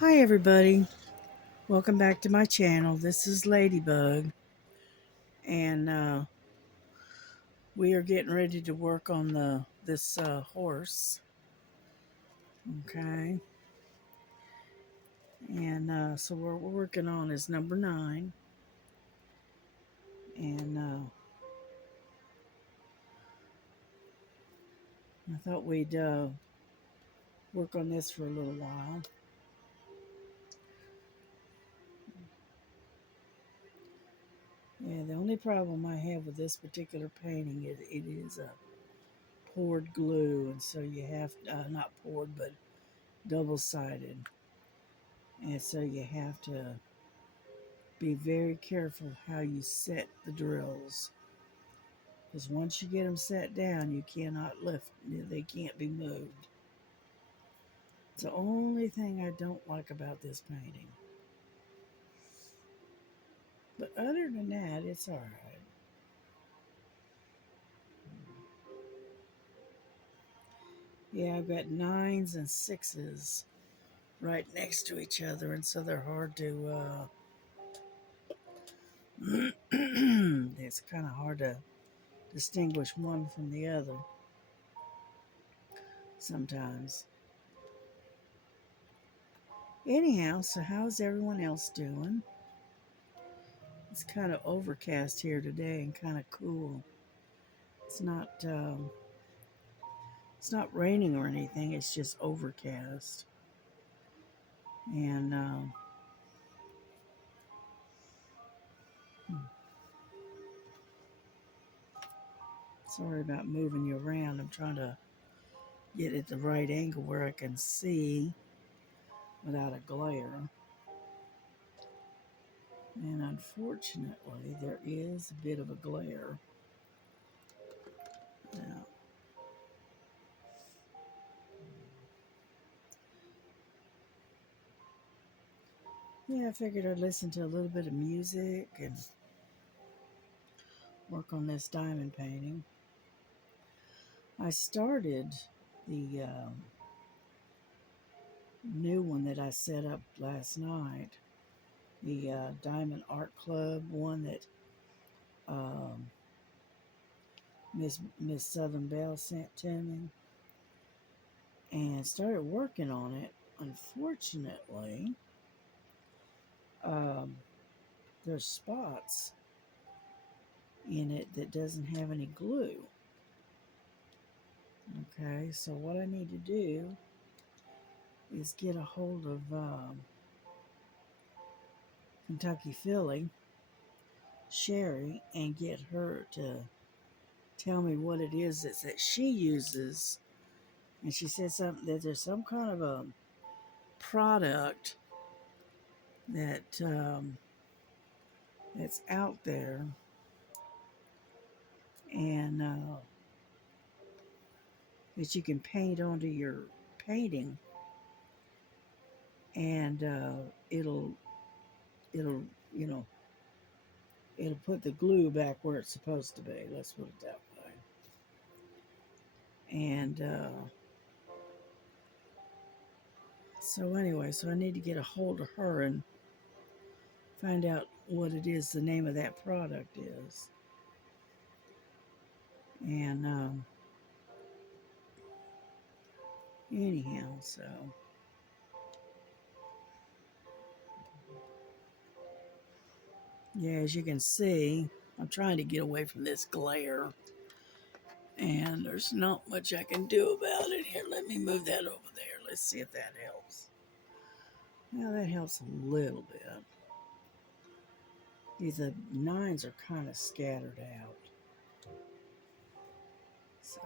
Hi everybody, welcome back to my channel. This is Ladybug, and we are getting ready to work on this horse. Okay, and so what we're working on is number 9, and I thought we'd work on this for a little while. Yeah, the only problem I have with this particular painting is it is a poured glue, and so you have not poured but double-sided, and so you have to be very careful how you set the drills, because once you get them set down, you cannot lift, they can't be moved. It's the only thing I don't like about this painting, but other than that, it's all right. Yeah, I've got 9s and 6s right next to each other, and so they're hard to it's kind of hard to distinguish one from the other sometimes. Anyhow, so how's everyone else doing? It's kind of overcast here today and kind of cool. It's not um, it's not raining or anything. It's just overcast. And sorry about moving you around. I'm trying to get at the right angle where I can see without a glare. And unfortunately, there is a bit of a glare. Now, yeah, I figured I'd listen to a little bit of music and work on this diamond painting. I started the new one that I set up last night, the Diamond Art Club one that um, Miss Southern Belle sent to me, and started working on it. Unfortunately, um, there's spots in it that doesn't have any glue. Okay, so what I need to do is get a hold of Kentucky Philly Sherry and get her to tell me what it is that she uses. And she said something that there's some kind of a product that that's out there, and that you can paint onto your painting, and it'll it'll you know it'll put the glue back where it's supposed to be. Let's put it that way. And so anyway, so I need to get a hold of her and find out what it is, the name of that product is. And anyhow, so yeah, as you can see, I'm trying to get away from this glare, and there's not much I can do about it. Here, let me move that over there. Let's see if that helps. Well, that helps a little bit. These 9s are kind of scattered out. So,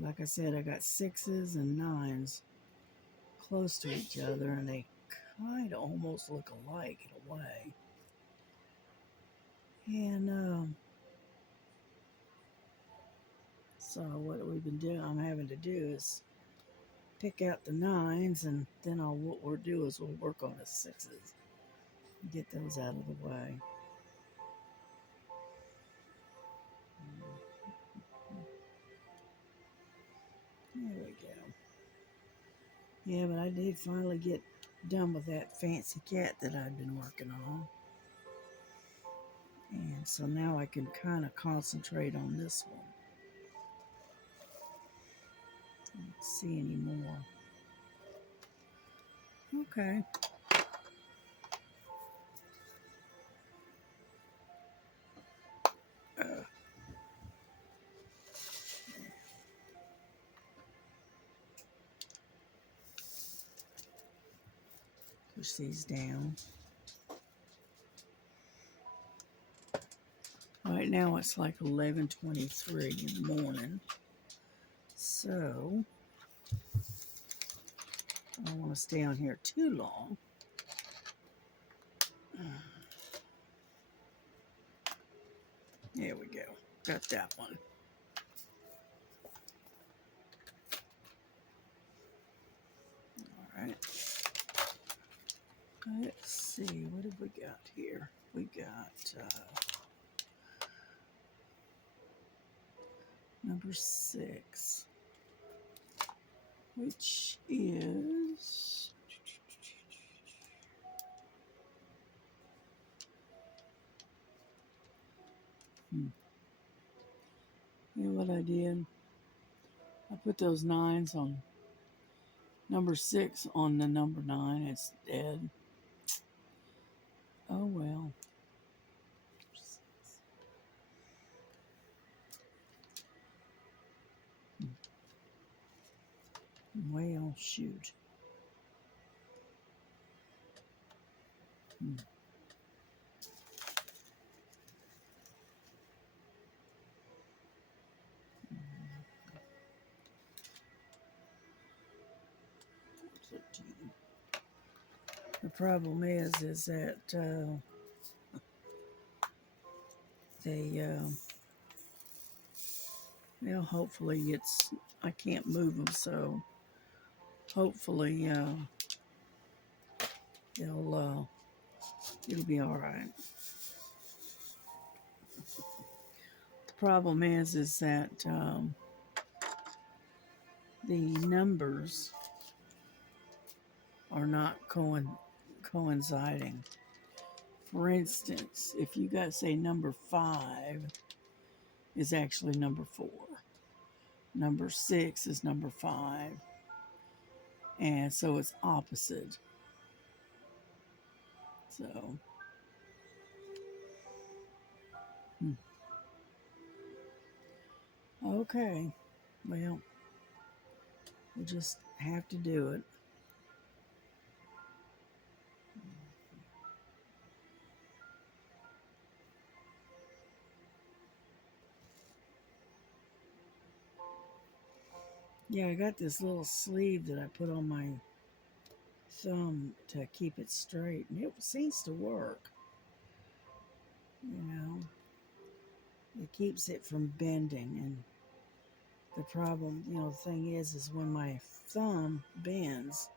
like I said, I got 6s and 9s close to each other, and they kind of almost look alike in a way. And so what we've been doing, I'm having to do is pick out the 9s, and then what we'll do is we'll work on the 6s, get those out of the way. Yeah, but I did finally get done with that fancy cat that I'd been working on. And so now I can kind of concentrate on this one. Let's see any more. Okay. Push these down. Right now it's like 11:23 in the morning. So I don't want to stay on here too long. There we go. Got that one. All right. Let's see. What have we got here? We got number 6, which is you know what I did? I put those 9s on number 6 on the number 9 instead. Oh well. Well, shoot. The problem is that they, well, hopefully I can't move them, so hopefully it'll be all right. The problem is that the numbers are not coinciding. For instance, if you got, say, number 5 is actually number 4. Number 6 is number 5. And so it's opposite. So, okay. Well, we'll just have to do it. Yeah, I got this little sleeve that I put on my thumb to keep it straight, and it seems to work. You know, it keeps it from bending, and the problem, the thing is when my thumb bends,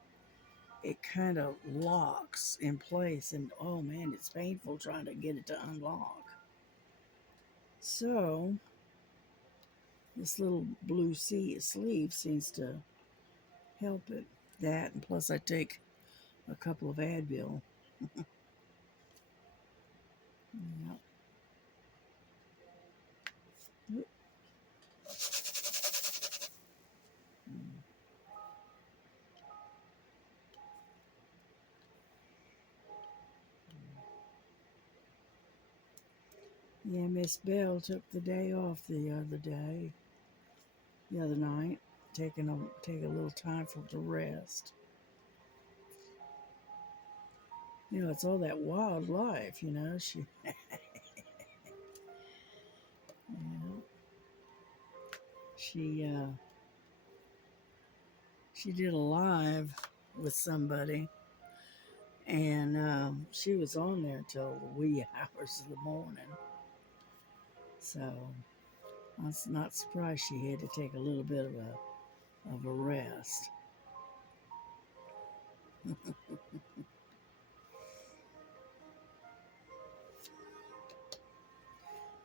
it kind of locks in place, and oh man, it's painful trying to get it to unlock. So this little blue sleeve seems to help it. That, and plus I take a couple of Advil. Yeah. Yeah, Miss Bell took the day off the other night, take a little time to rest. It's all that wildlife, she, she, she did a live with somebody, and she was on there till the wee hours of the morning. So I was not surprised she had to take a little bit of a rest.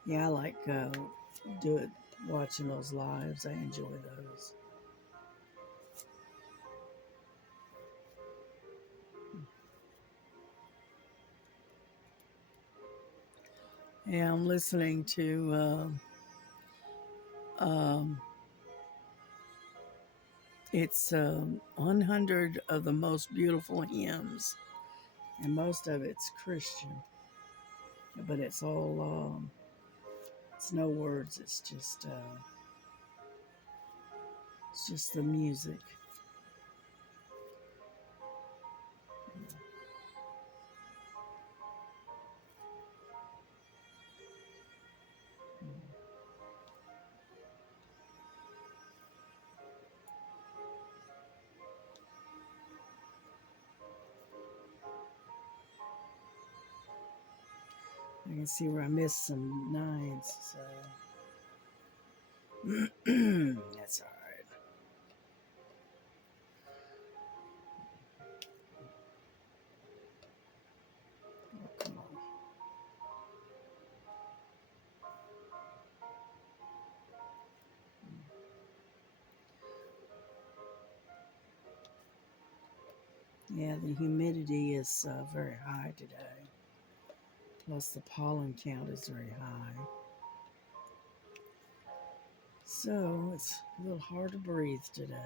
Yeah, I like watching those lives. I enjoy those. Yeah, I'm listening to um, it's 100 of the most beautiful hymns, and most of it's Christian, but it's no words. It's just the music. I can see where I missed some nines, so that's all right. Oh, come on. Yeah, the humidity is very high today. Plus, the pollen count is very high. So, it's a little hard to breathe today.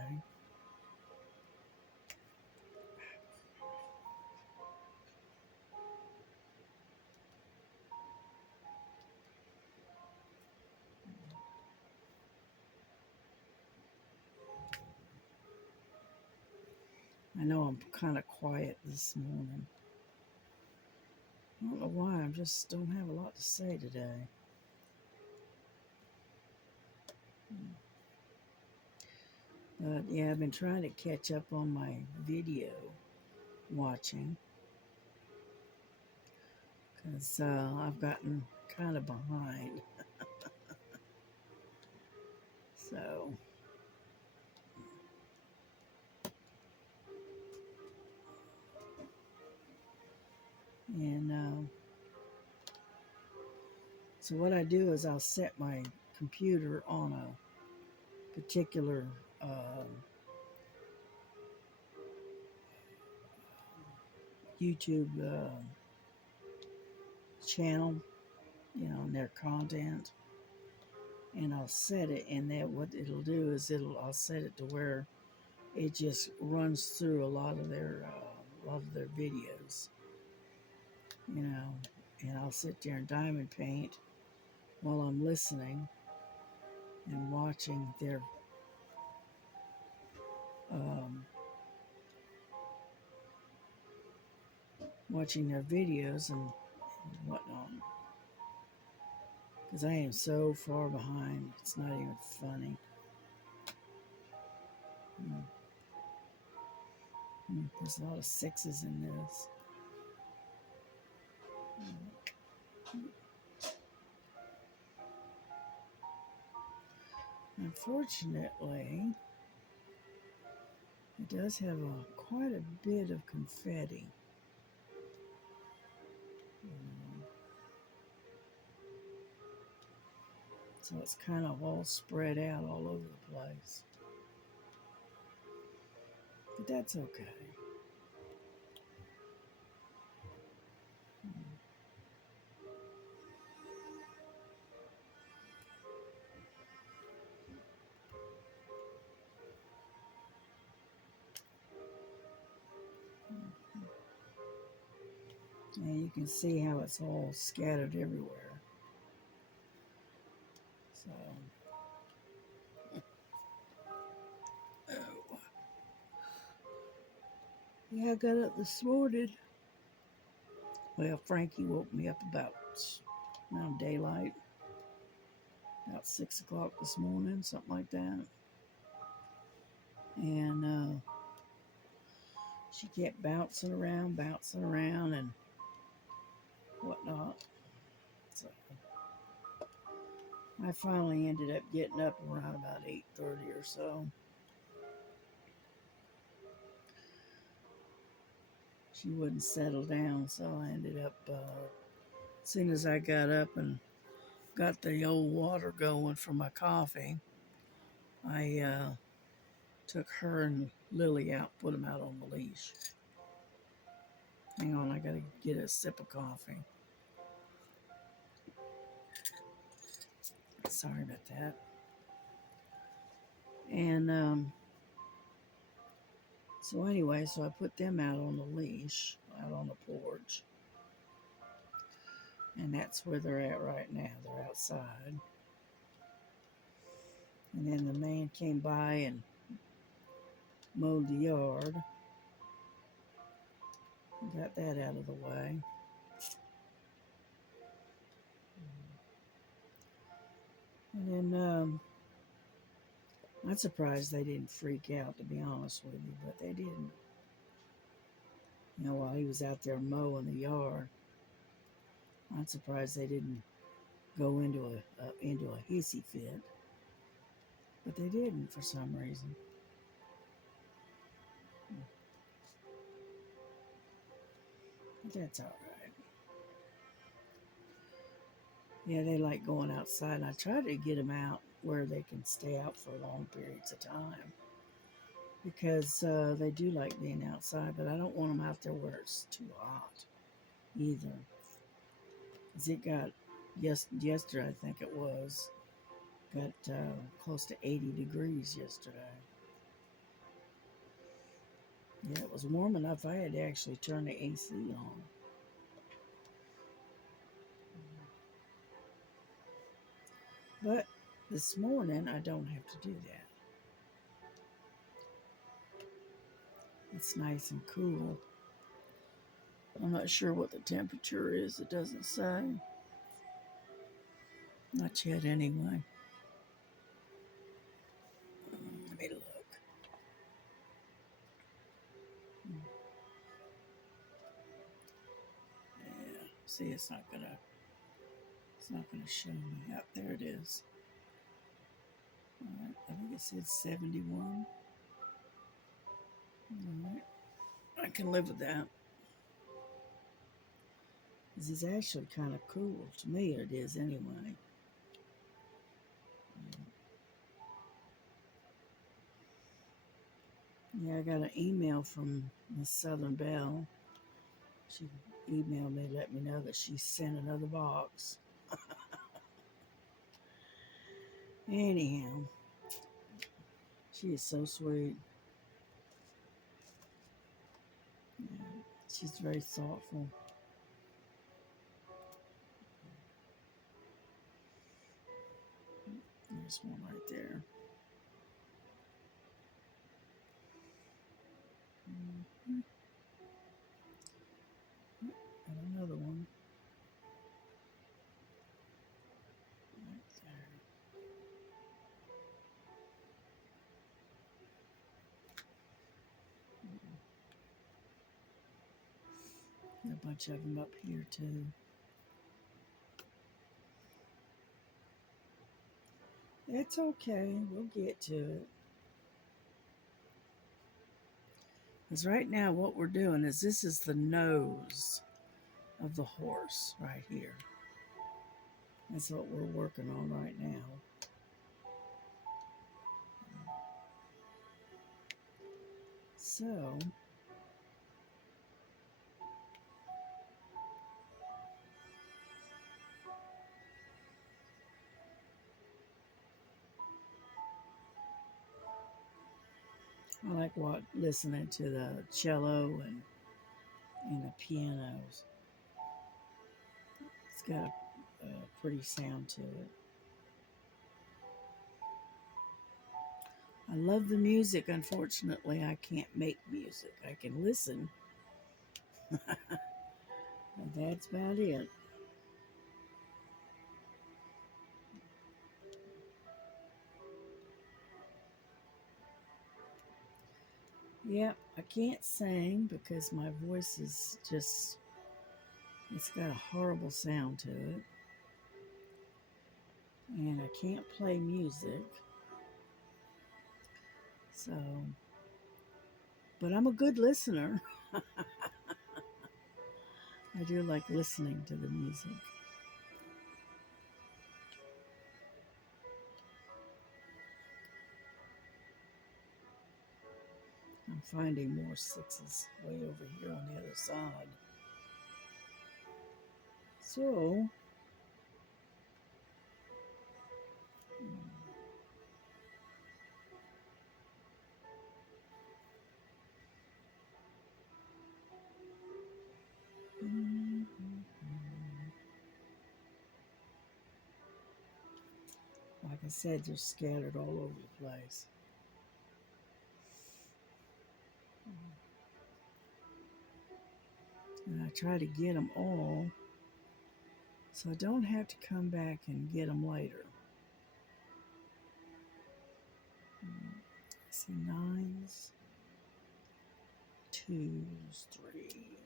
I know I'm kind of quiet this morning. I don't know why, I just don't have a lot to say today. But yeah, I've been trying to catch up on my video watching because I've gotten kind of behind. So, and so what I do is I'll set my computer on a particular YouTube channel, and their content, and I'll set it, and that what it'll do is I'll set it to where it just runs through a lot of their videos, and I'll sit there and diamond paint while I'm listening and um, watching their videos and whatnot. Because I am so far behind, it's not even funny. There's a lot of sixes in this. Unfortunately, it does have quite a bit of confetti. So it's kind of all spread out all over the place. But that's okay. And you can see how it's all scattered everywhere. So, oh. Yeah, I got up this morning. Well, Frankie woke me up about around daylight, about 6 o'clock this morning, something like that. And she kept bouncing around, and whatnot. So I finally ended up getting up around about 8:30 or so. She wouldn't settle down, so I ended up, as soon as I got up and got the old water going for my coffee, I took her and Lily out, put them out on the leash. Hang on, I gotta get a sip of coffee. Sorry about that. And so anyway, so I put them out on the leash, out on the porch. And that's where they're at right now. They're outside. And then the man came by and mowed the yard. Got that out of the way. And then I'm surprised they didn't freak out, to be honest with you, but they didn't. You know, while he was out there mowing the yard, I'm surprised they didn't go into a hissy fit, but they didn't for some reason. But that's all right. Yeah, they like going outside, and I try to get them out where they can stay out for long periods of time because they do like being outside, but I don't want them out there where it's too hot either. 'Cause it got, yesterday, I think it was, got close to 80 degrees yesterday. Yeah, it was warm enough I had to actually turn the AC on. But this morning, I don't have to do that. It's nice and cool. I'm not sure what the temperature is. It doesn't say. Not yet, anyway. Let me look. Yeah. See, it's not gonna show me. Up there it is. All right. I think it said 71. All right. I can live with that. This is actually kind of cool. To me, it is anyway. Yeah, I got an email from Miss Southern Belle. She emailed me to let me know that she sent another box. Anyhow, she is so sweet. Yeah, she's very thoughtful. There's one right there. Mm-hmm. And another one right there. And a bunch of them up here too. It's okay. We'll get to it. Because right now, what we're doing is this is the nose of the horse right here. That's what we're working on right now. So, I like listening to the cello and the pianos. It's got a pretty sound to it. I love the music. Unfortunately, I can't make music. I can listen. And that's about it. Yep, I can't sing because my voice is just, it's got a horrible sound to it. And I can't play music. So, but I'm a good listener. I do like listening to the music. I'm finding more sixes way over here on the other side. So, I said, they're scattered all over the place. And I try to get them all so I don't have to come back and get them later. See, nines, twos, three.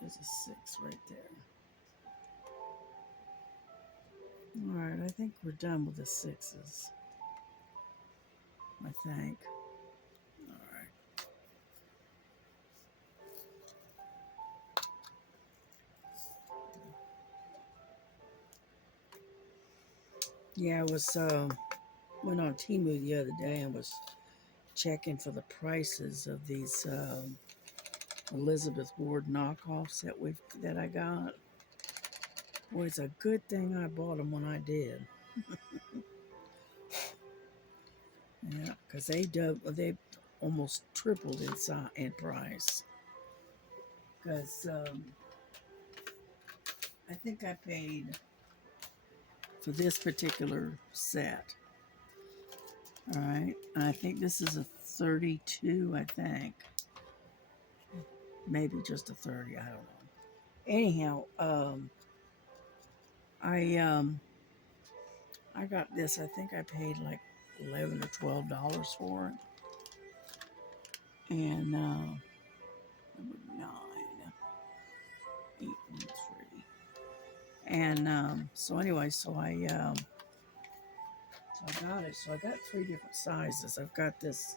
There's a six right there. All right, I think we're done with the sixes. I think. All right. Yeah, I was went on Temu the other day and was checking for the prices of these Elizabeth Ward knockoffs that I got. Well, it's a good thing I bought them when I did. Yeah, because they almost tripled in price. Because I think I paid for this particular set. All right, and I think this is a 32. I think maybe just a 30. I don't know. Anyhow, I got this. I think I paid like $11 or $12 for it, and number 9, 8, and 3. And so anyway, so I got it. So I got 3 different sizes. I've got this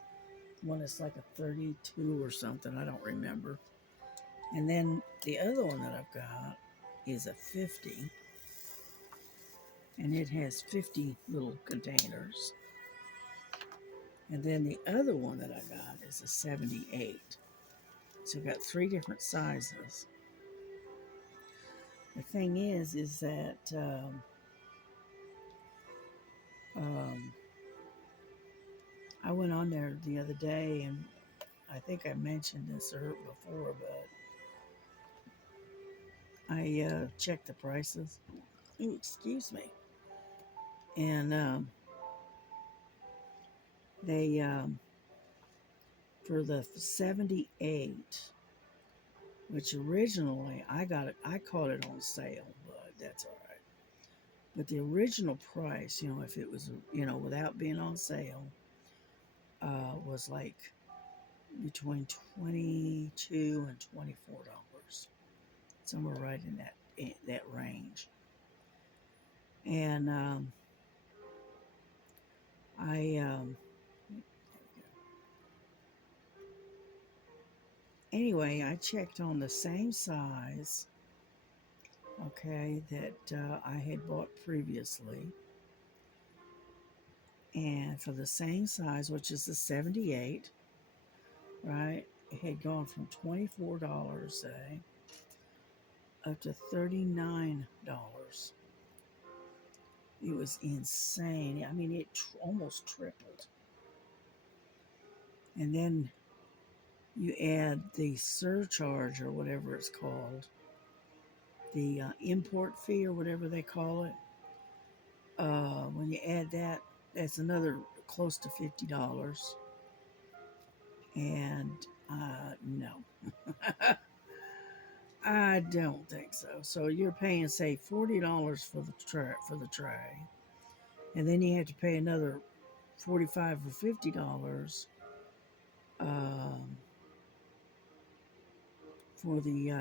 one that's like a 32 or something. I don't remember. And then the other one that I've got is a 50. And it has 50 little containers. And then the other one that I got is a 78. So I've got 3 different sizes. The thing is that I went on there the other day, and I think I mentioned this before, but I checked the prices. Ooh, excuse me. And they, for the 78, which originally I caught it on sale, but that's all right. But the original price, if it was, without being on sale, was like between $22 and $24, somewhere right in that range. And anyway, I checked on the same size, okay, that I had bought previously. And for the same size, which is the 78, right, it had gone from $24, say, up to $39. It was insane. I mean, it almost tripled. And then you add the surcharge or whatever it's called, the import fee or whatever they call it. When you add that, that's another close to $50. And no, I don't think so. So you're paying, say, $40 for the tray, and then you have to pay another $45 or $50 um, for the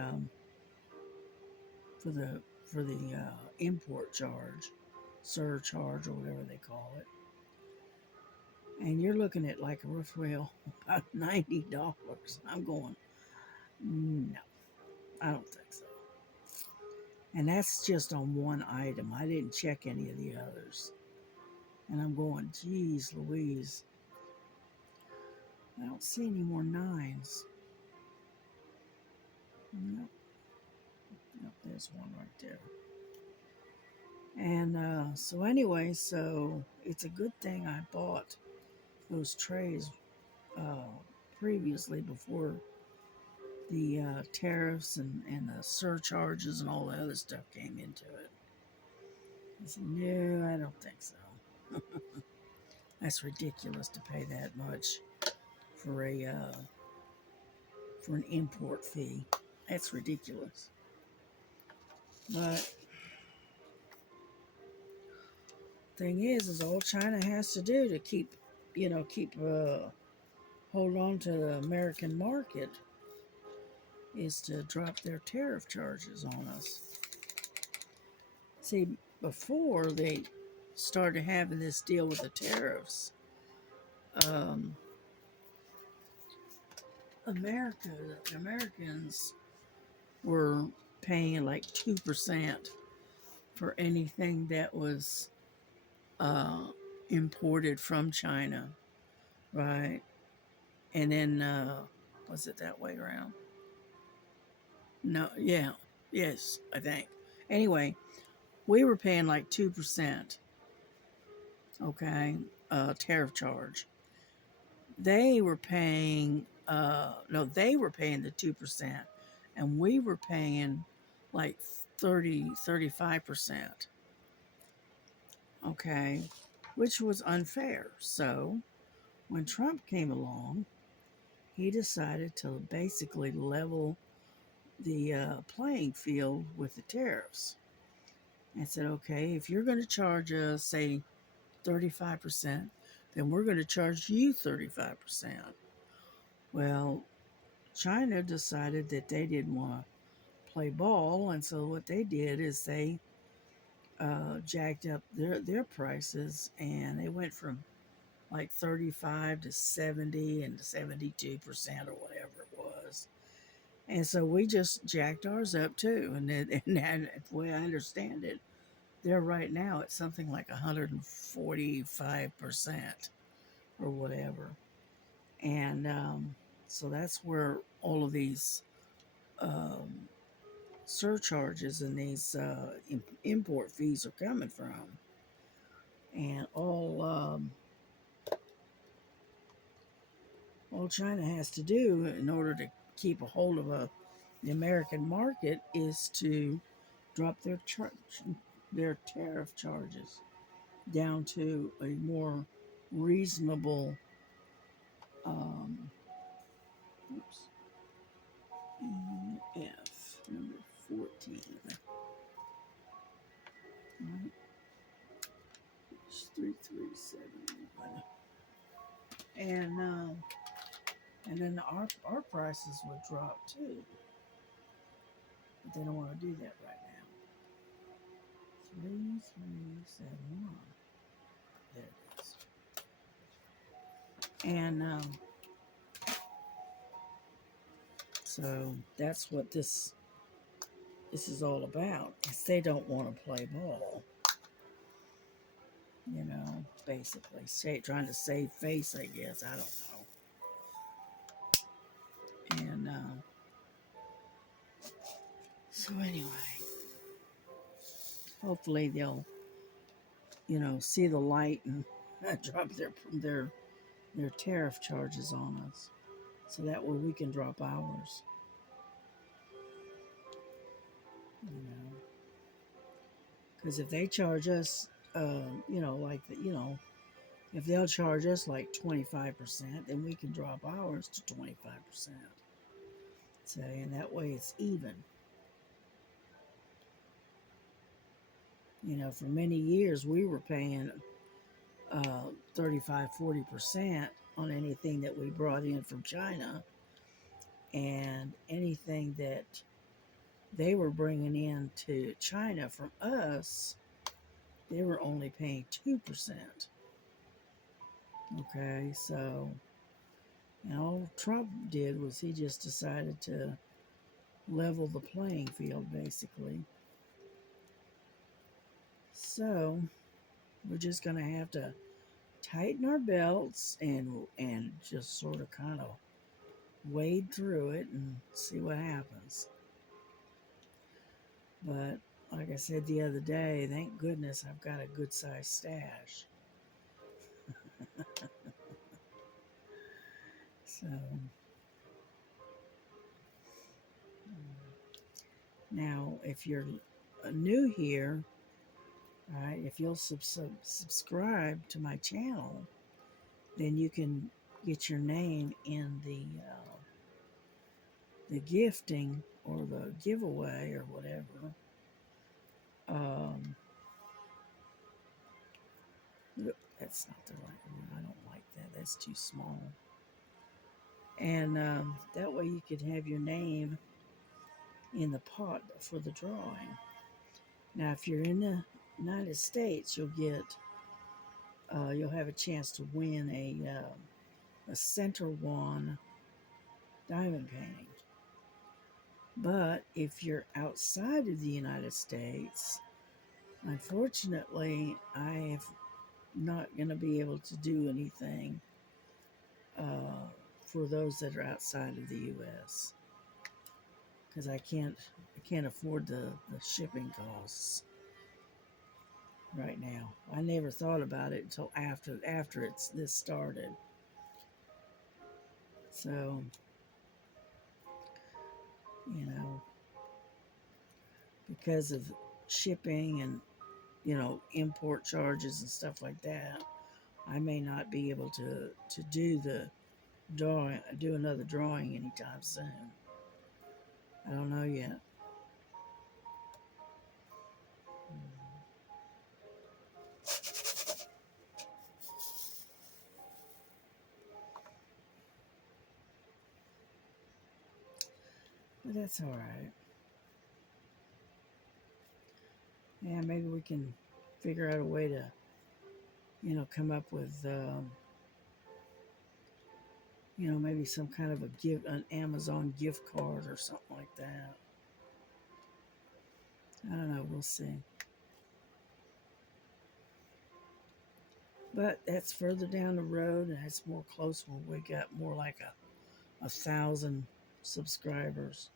import charge, surcharge, or whatever they call it. And you're looking at like a rough rail about $90. I'm going, no, I don't think so. And that's just on one item. I didn't check any of the others. And I'm going, geez Louise. I don't see any more 9s. Nope. Nope, there's one right there. And so anyway, so it's a good thing I bought those trays previously before the tariffs and the surcharges and all the other stuff came into it. I said, no, I don't think so. That's ridiculous to pay that much for for an import fee. That's ridiculous. But thing is all China has to do to keep, keep hold on to the American market is to drop their tariff charges on us. See, before they started having this deal with the tariffs, um, Americans were paying like 2% for anything that was uh, imported from China, right? And then, was it that way around? No, yeah, yes, I think. Anyway, we were paying like 2%, okay, tariff charge. They were paying, no, they were paying the 2%, and we were paying like 35%, okay, which was unfair. So when Trump came along, he decided to basically level the playing field with the tariffs and said, okay, if you're going to charge us, say, 35%, then we're going to charge you 35%. Well, China decided that they didn't want to play ball, and so what they did is they jacked up their prices, and they went from like 35 to 70 and 72% or whatever it was. And so we just jacked ours up too. And the way I understand it, they're right now at something like 145% or whatever. And so that's where all of these um, surcharges and these import fees are coming from. And all China has to do in order to keep a hold of the American market is to drop their tariff charges down to a more reasonable um, oops, F number 14. Right? It's 3371. And then our prices would drop too. But they don't want to do that right now. 3371. There it is. And so that's what this is all about. Is they don't want to play ball. Basically, trying to save face, I guess. I don't know. And so anyway, hopefully they'll, see the light and drop their tariff charges on us, so that way we can drop ours. Because if they charge us, like if they'll charge us like 25%, then we can drop ours to 25%. Say, and that way it's even. For many years we were paying 35-40% on anything that we brought in from China, and anything that they were bringing in to China from us, they were only paying 2%. Okay, so all Trump did was he just decided to level the playing field, basically. So we're just going to have to tighten our belts and just sort of kind of wade through it and see what happens. But like I said the other day, thank goodness I've got a good sized stash. So now, if you're new here, All right, if you'll subscribe to my channel, then you can get your name in the gifting or the giveaway or whatever. Um, that's not the right one. I don't like that. That's too small. And that way you could have your name in the pot for the drawing. Now, if you're in the United States, you'll have a chance to win a center one diamond painting. But if you're outside of the United States, unfortunately, I am not going to be able to do anything uh, for those that are outside of the U.S. because I can't afford the shipping costs right now. I never thought about it until after this started. So, you know, because of shipping and import charges and stuff like that, I may not be able to do another drawing anytime soon. I don't know yet. But that's all right. Yeah, maybe we can figure out a way to, come up with, maybe some kind of an Amazon gift card or something like that. I don't know. We'll see. But that's further down the road, and it's more close when we got more like a 1,000 subscribers,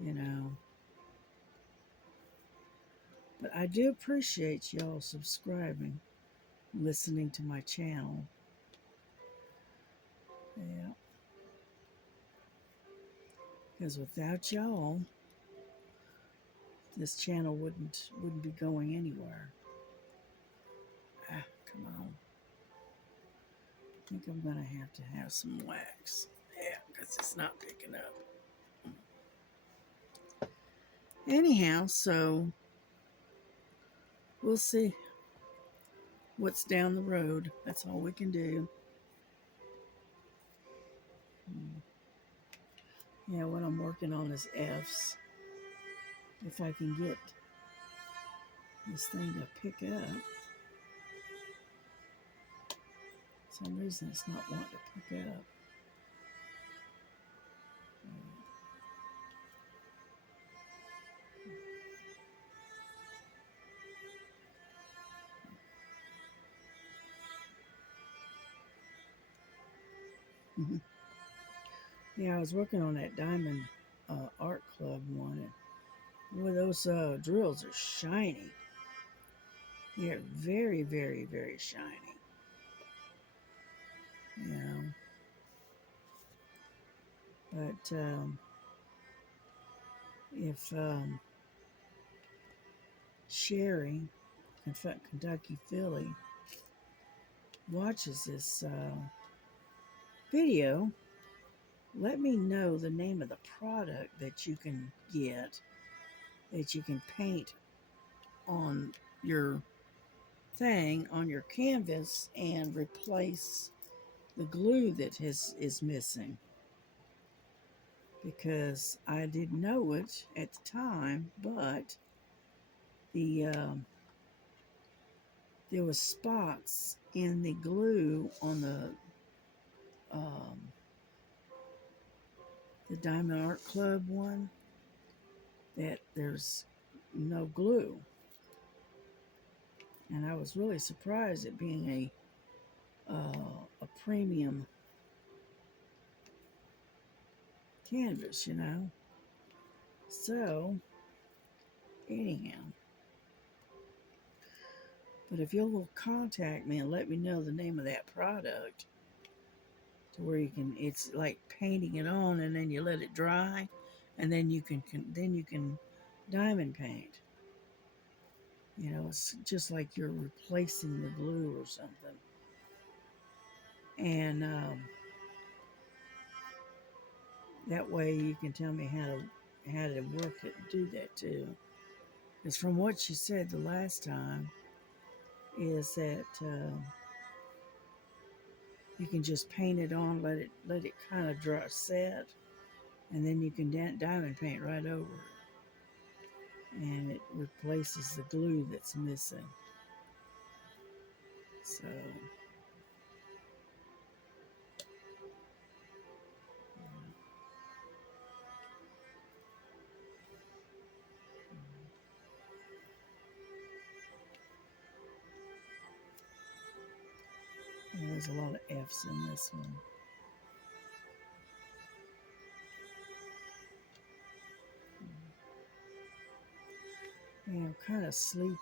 you know. But I do appreciate y'all subscribing, listening to my channel. Yeah. Because without y'all, this channel wouldn't be going anywhere. Come on. I think I'm gonna have to have some wax. Yeah, because it's not picking up. Anyhow, so we'll see what's down the road. That's all we can do. Yeah, what I'm working on is F's. If I can get this thing to pick up. For some reason it's not wanting to pick up. Yeah, I was working on that Diamond Art Club one, and boy, those drills are shiny. Yeah, very, very, very shiny. You know, but if Sherry, Kentucky Philly, watches this video, let me know the name of the product that you can get, that you can paint on your thing, on your canvas, and replace the glue that is missing. Because I didn't know it at the time, but there was spots in the glue on the Diamond Art Club one that there's no glue. And I was really surprised at being a premium canvas, you know. So, anyhow. But if you'll contact me and let me know the name of that product, to where you can, it's like painting it on and then you let it dry, and then you can diamond paint. It's just like you're replacing the glue or something. And that way you can tell me how to work it and do that too. Because from what she said the last time is that you can just paint it on, let it kind of dry set, and then you can diamond paint right over it, and it replaces the glue that's missing. So there's a lot of F's in this one. Yeah, I'm kind of sleepy,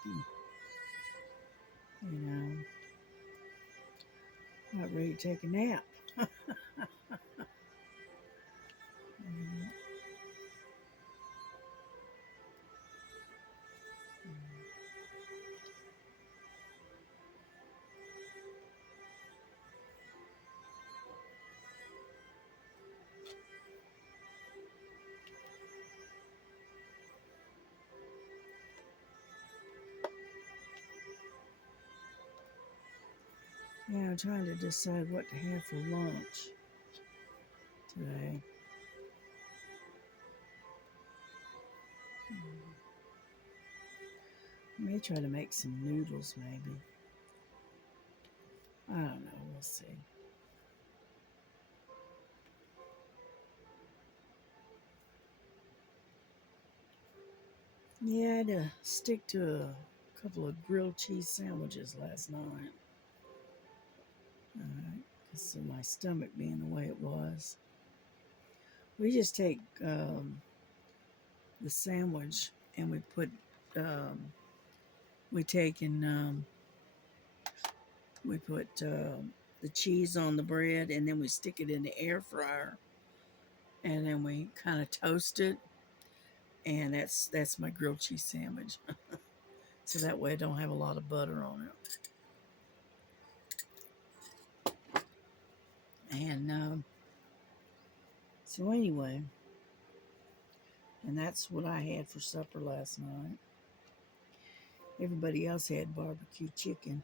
not ready to take a nap. Yeah, I'm trying to decide what to have for lunch today. I may try to make some noodles, maybe. I don't know. We'll see. Yeah, I had to stick to a couple of grilled cheese sandwiches last night. Because of my stomach being the way it was. We just take the sandwich and um, we take and we put the cheese on the bread, and then we stick it in the air fryer, and then we kind of toast it, and that's my grilled cheese sandwich. So that way I don't have a lot of butter on it. And so anyway, and that's what I had for supper last night. Everybody else had barbecue chicken,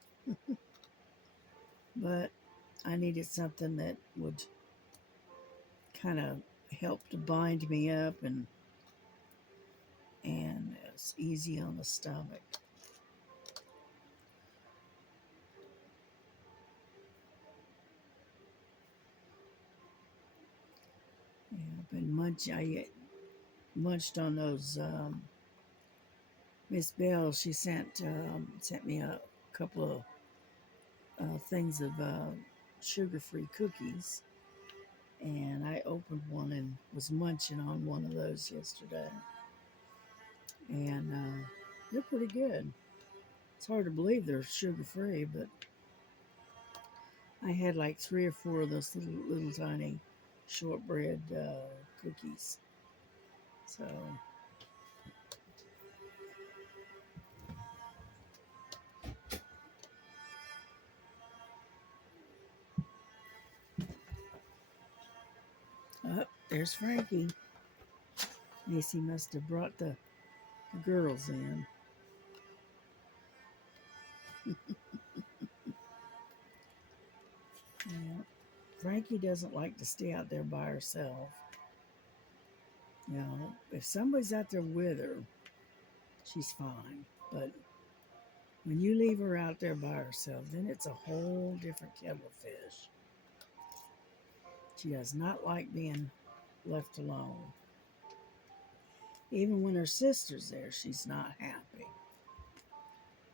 but I needed something that would kind of help to bind me up, and it's easy on the stomach. Yeah, I've been I munched on those. Miss Bell, she sent me a couple of things of sugar-free cookies, and I opened one and was munching on one of those yesterday, and they're pretty good. It's hard to believe they're sugar-free, but I had like 3 or 4 of those little tiny shortbread cookies. So there's Frankie. Macy must have brought the girls in. Yeah. Frankie doesn't like to stay out there by herself. If somebody's out there with her, she's fine. But when you leave her out there by herself, then it's a whole different kettle of fish. She does not like being left alone. Even when her sister's there, she's not happy.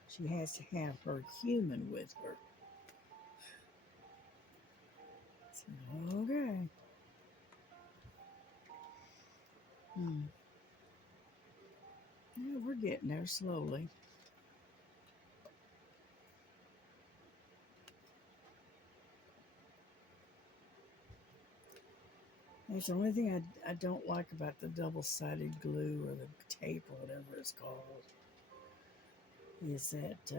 She has to have her human with her. So, okay. Yeah, we're getting there slowly. That's the only thing I don't like about the double-sided glue or the tape or whatever it's called. is that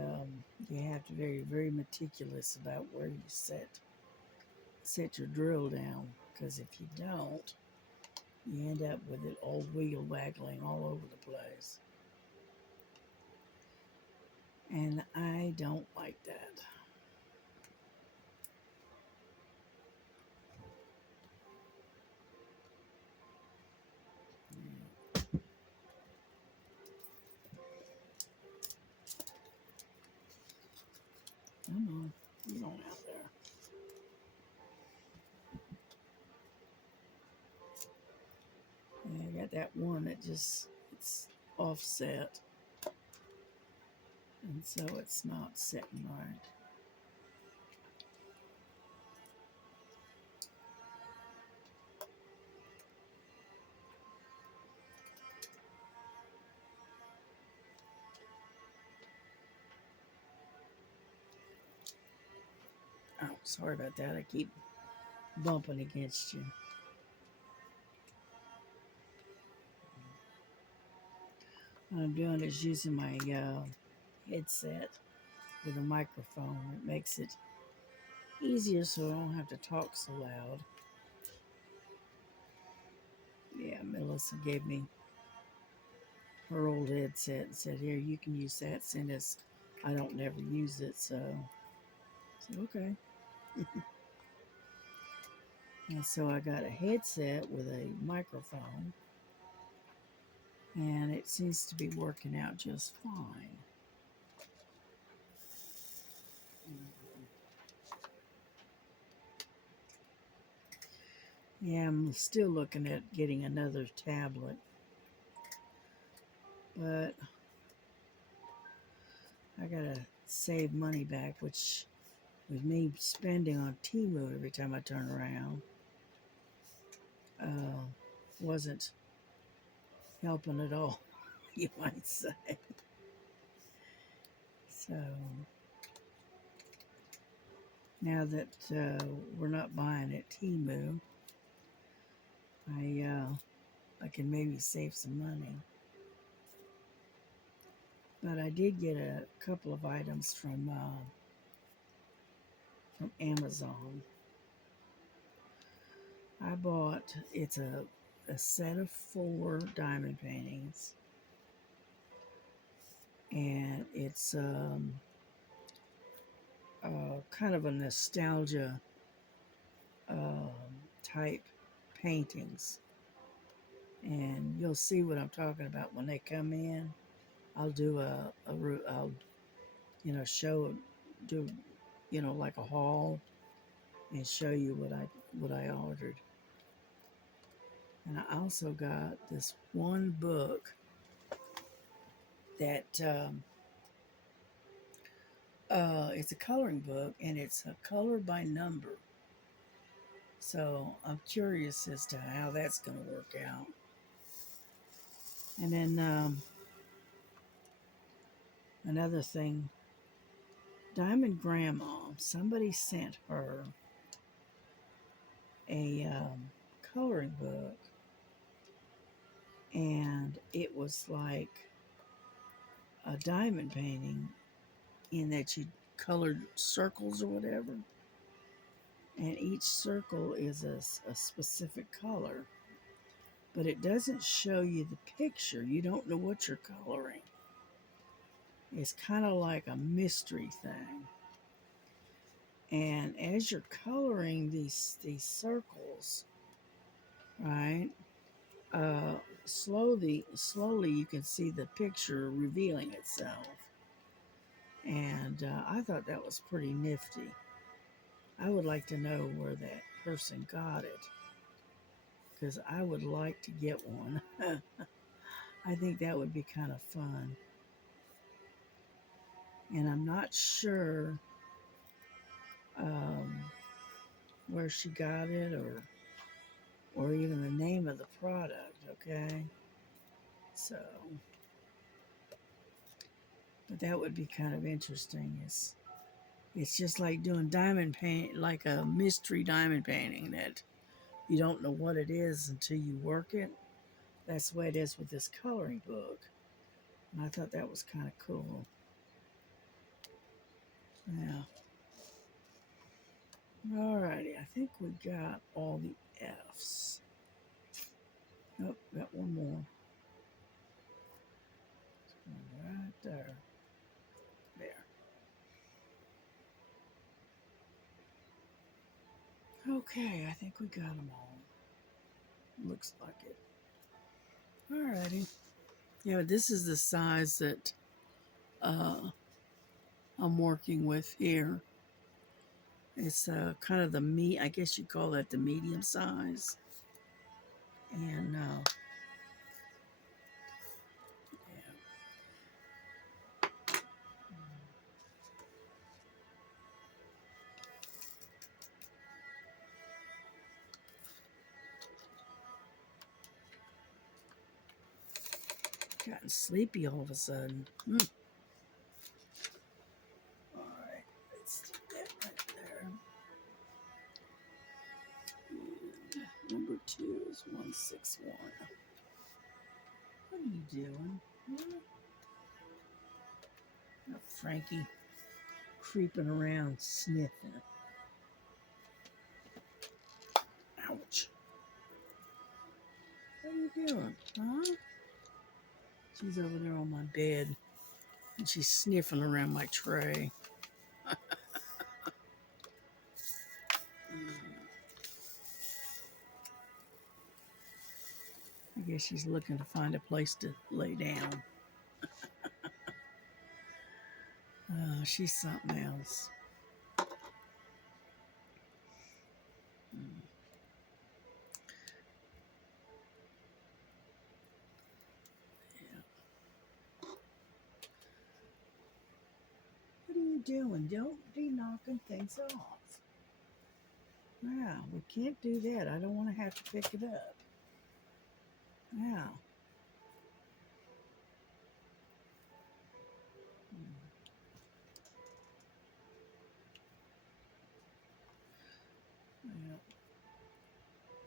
you have to be very, very meticulous about where you set your drill down, because if you don't, you end up with it all wheel waggling all over the place. And I don't like that. Come on, get on out there. Yeah, I got that one that just, it's offset. And so it's not sitting right. Oh, sorry about that. I keep bumping against you. What I'm doing is using my headset with a microphone. It makes it easier so I don't have to talk so loud. Yeah, Melissa gave me her old headset and said, "Here, you can use that since I don't never use it." So I said, "Okay." And so I got a headset with a microphone, and it seems to be working out just fine. Yeah, I'm still looking at getting another tablet, but I gotta save money back, which with me spending on Temu every time I turn around, uh, wasn't helping at all, you might say. So now that we're not buying at Temu, I can maybe save some money. But I did get a couple of items from Amazon. I bought, it's a set of 4 diamond paintings, and it's kind of a nostalgia type paintings. And you'll see what I'm talking about when they come in. I'll do I'll, show, do, like a haul and show you what I ordered. And I also got this one book that it's a coloring book, and it's a color by number. So I'm curious as to how that's going to work out. And then another thing, Diamond Grandma, somebody sent her a coloring book, and it was like a diamond painting in that you colored circles or whatever, and each circle is a specific color, but it doesn't show you the picture. You don't know what you're coloring. It's kind of like a mystery thing. And as you're coloring these circles, right? Uh, slowly you can see the picture revealing itself. And I thought that was pretty nifty. I would like to know where that person got it, because I would like to get one. I think that would be kind of fun. And I'm not sure um, where she got it, or even the name of the product. Okay, so but that would be kind of interesting. It's just like doing diamond paint, like a mystery diamond painting that you don't know what it is until you work it. That's the way it is with this coloring book. And I thought that was kind of cool. Yeah. Alrighty, I think we got all the F's. Oh, got one more. Right there. There. Okay, I think we got them all. Looks like it. Alrighty. Yeah, this is the size that uh, I'm working with here. It's kind of I guess you call that the medium size. And yeah, gotten sleepy all of a sudden. Alright, let's do that right there. And number 2 is 161. What are you doing? Got Frankie creeping around sniffing. Ouch. What are you doing? Huh? She's over there on my bed and she's sniffing around my tray. I guess she's looking to find a place to lay down. She's something else. Yeah. What are you doing? Don't be knocking things off. Yeah, we can't do that. I don't want to have to pick it up. Yeah. Yeah.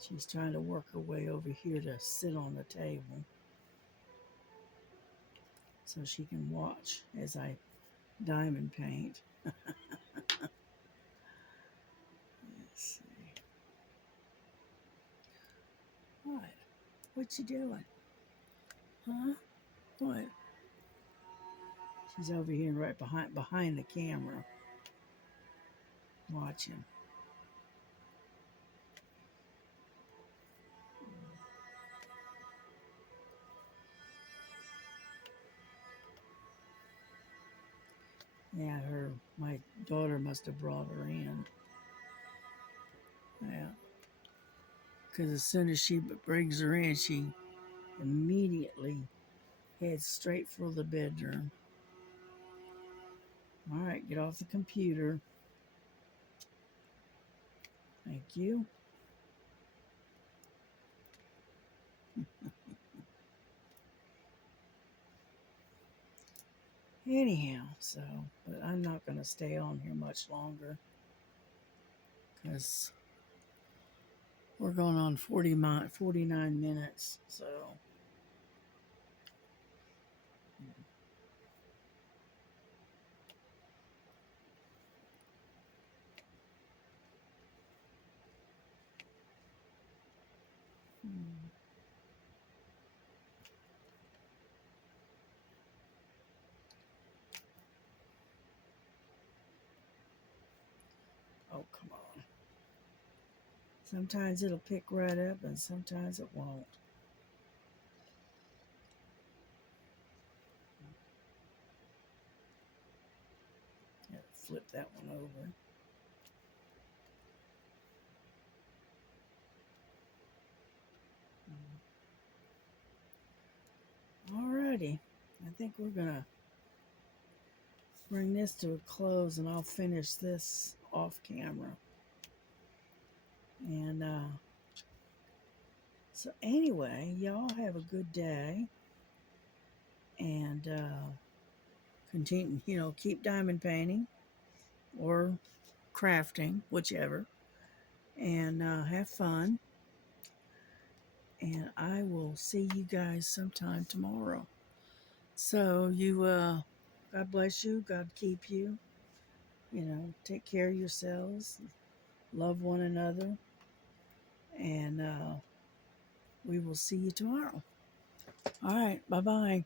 She's trying to work her way over here to sit on the table so she can watch as I diamond paint. Let's see. What? What you doing? Huh? What? She's over here right behind the camera watching. Yeah, my daughter must have brought her in. Yeah. Because as soon as she brings her in, she immediately heads straight for the bedroom. All right, get off the computer. Thank you. Anyhow, but I'm not going to stay on here much longer because we're going on 49 minutes. So, oh, come on. Sometimes it'll pick right up and sometimes it won't. Flip that one over. Alrighty, I think we're gonna bring this to a close and I'll finish this off camera. And so anyway, y'all have a good day and continue, keep diamond painting or crafting, whichever, and have fun. And I will see you guys sometime tomorrow. So God bless you, God keep you, take care of yourselves, love one another, and we will see you tomorrow. All right. Bye bye.